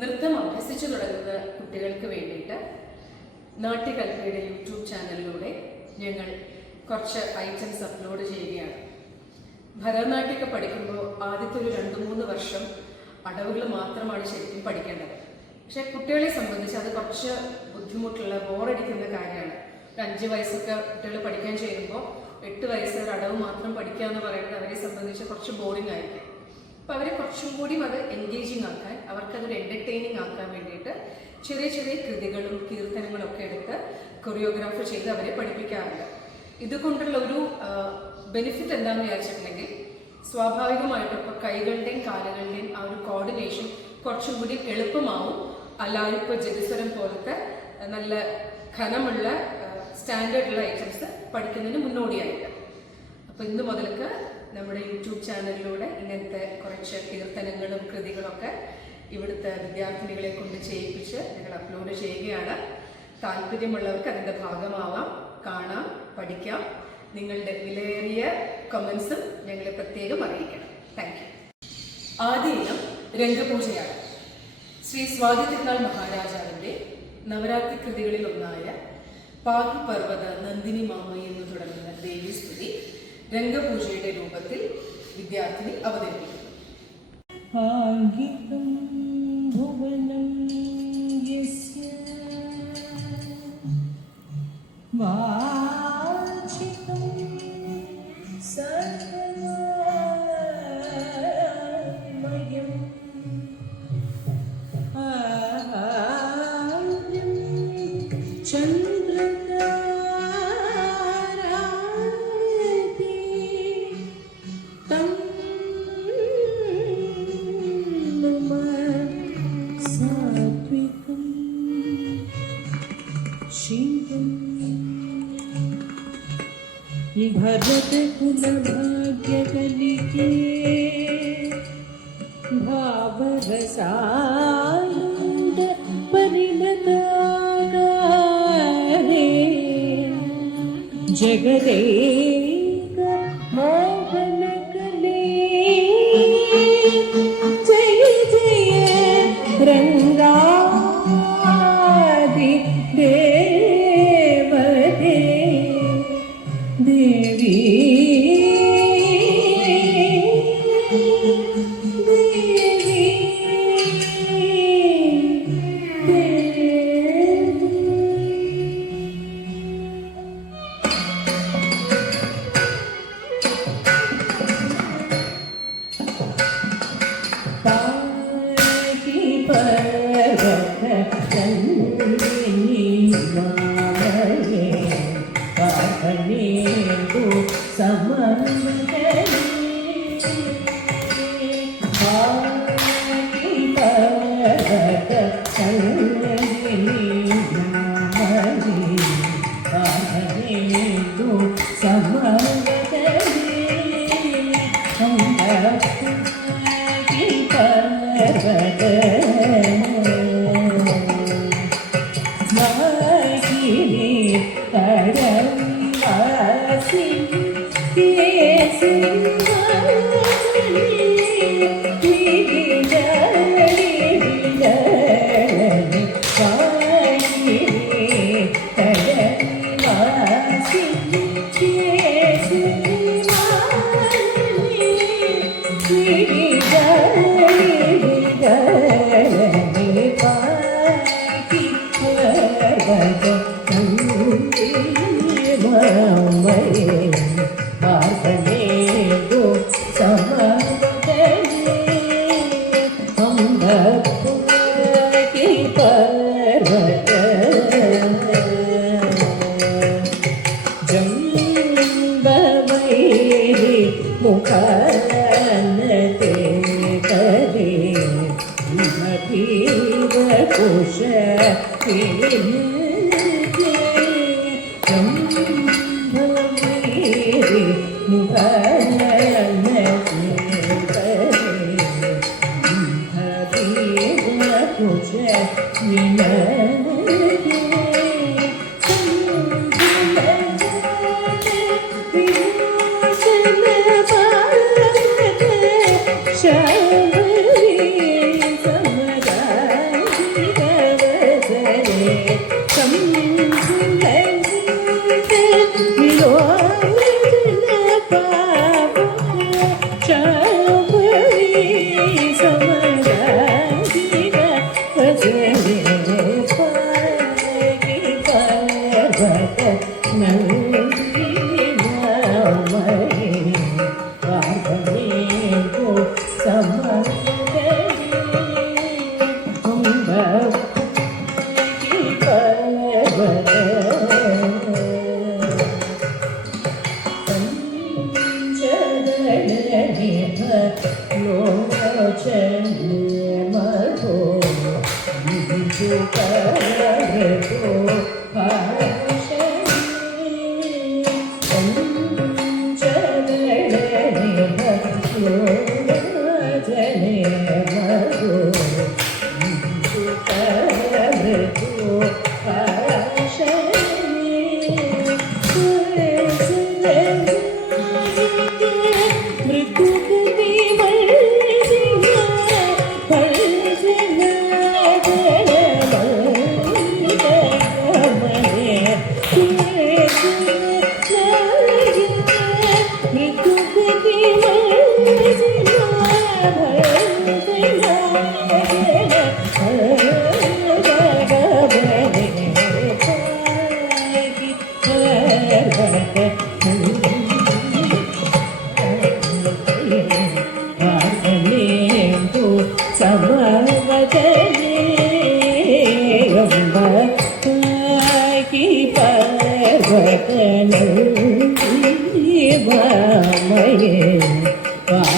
നൃത്തം അഭ്യസിച്ചു തുടങ്ങുന്ന കുട്ടികൾക്ക് വേണ്ടിയിട്ട് നാട്യകൽപ്പയുടെ യൂട്യൂബ് ചാനലിലൂടെ ഞങ്ങൾ കുറച്ച് ഐറ്റംസ് അപ്ലോഡ് ചെയ്യുകയാണ്. ഭരതനാട്യമൊക്കെ പഠിക്കുമ്പോൾ ആദ്യത്തെ ഒരു 2-3 വർഷം അടവുകൾ മാത്രമാണ് ശരിക്കും പഠിക്കേണ്ടത്. പക്ഷെ കുട്ടികളെ സംബന്ധിച്ച് അത് കുറച്ച് ബുദ്ധിമുട്ടുള്ള ബോറടിക്കുന്ന കാര്യമാണ്. ഒരു 5 വയസ്സൊക്കെ കുട്ടികൾ പഠിക്കാൻ ചെയ്യുമ്പോൾ 8 വയസ്സ് ഒരു അടവ് മാത്രം പഠിക്കുക എന്ന് പറയുന്നത് അവരെ സംബന്ധിച്ച് കുറച്ച് ബോറിംഗ് ആയിരിക്കും. അപ്പോൾ അവരെ കുറച്ചും കൂടി അത് എൻഗേജിങ് ആക്കാൻ, അവർക്കതൊരു എൻ്റർടൈനിങ് ആക്കാൻ വേണ്ടിയിട്ട് ചെറിയ ചെറിയ കൃതികളും കീർത്തനങ്ങളും ഒക്കെ എടുത്ത് കൊറിയോഗ്രാഫ് ചെയ്ത് അവരെ പഠിപ്പിക്കാറുണ്ട്. ഇതുകൊണ്ടുള്ള ഒരു ബെനിഫിറ്റ് എന്താണെന്ന് വിചാരിച്ചിട്ടുണ്ടെങ്കിൽ സ്വാഭാവികമായിട്ടും ഇപ്പോൾ കൈകളുടെയും കാലുകളുടെയും ആ ഒരു കോർഡിനേഷൻ കുറച്ചും കൂടി എളുപ്പമാവും. അല്ലാതെ ഇപ്പോൾ ജതിസ്വരം പോലത്തെ നല്ല ഘനമുള്ള സ്റ്റാൻഡേർഡുള്ള ഐറ്റംസ് പഠിക്കുന്നതിന് മുന്നോടിയായിട്ട്. അപ്പോൾ ഇന്ന് മുതൽക്ക് നമ്മുടെ യൂട്യൂബ് ചാനലിലൂടെ ഇങ്ങനത്തെ കുറച്ച് കീർത്തനങ്ങളും കൃതികളൊക്കെ ഇവിടുത്തെ വിദ്യാർത്ഥിനികളെ കൊണ്ട് ചെയ്യിപ്പിച്ച് ഞങ്ങൾ അപ്ലോഡ് ചെയ്യുകയാണ്. താല്പര്യമുള്ളവർക്ക് അതിൻ്റെ ഭാഗമാവാം, കാണാം, പഠിക്കാം. നിങ്ങളുടെ വിലയേറിയ കമൻസും ഞങ്ങളെ പ്രത്യേകം അറിയിക്കണം. Thank you. ആദ്യ ഇനം രംഗപൂജയാണ്. ശ്രീ സ്വാതി തിരുനാൾ മഹാരാജാവിൻ്റെ നവരാത്രി കൃതികളിൽ ഒന്നായ പാകി പർവ്വത നന്ദിനി മാമയി എന്ന് തുടങ്ങുന്ന ദേവീസ്തുതി രംഗപൂജയുടെ രൂപത്തിൽ വിദ്യാർത്ഥിനി അവതരിപ്പിക്കുന്നു. भरत कुल भाग्य कलिके भाव रसानंद परिणतागारे जगदेक मोहन कले जय जय रंगादि देवते देवी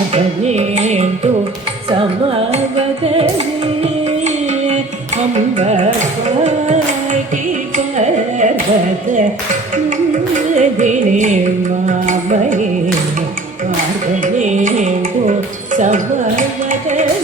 ಪಾದನೇಂದು ಸಮವದನೆ ಅಂಬಾಗಿ ಪರ್ವತ ದಿನೇ ಮಾಮಯೇ ಪಾದನೇಂದು ಸಮವದನೆ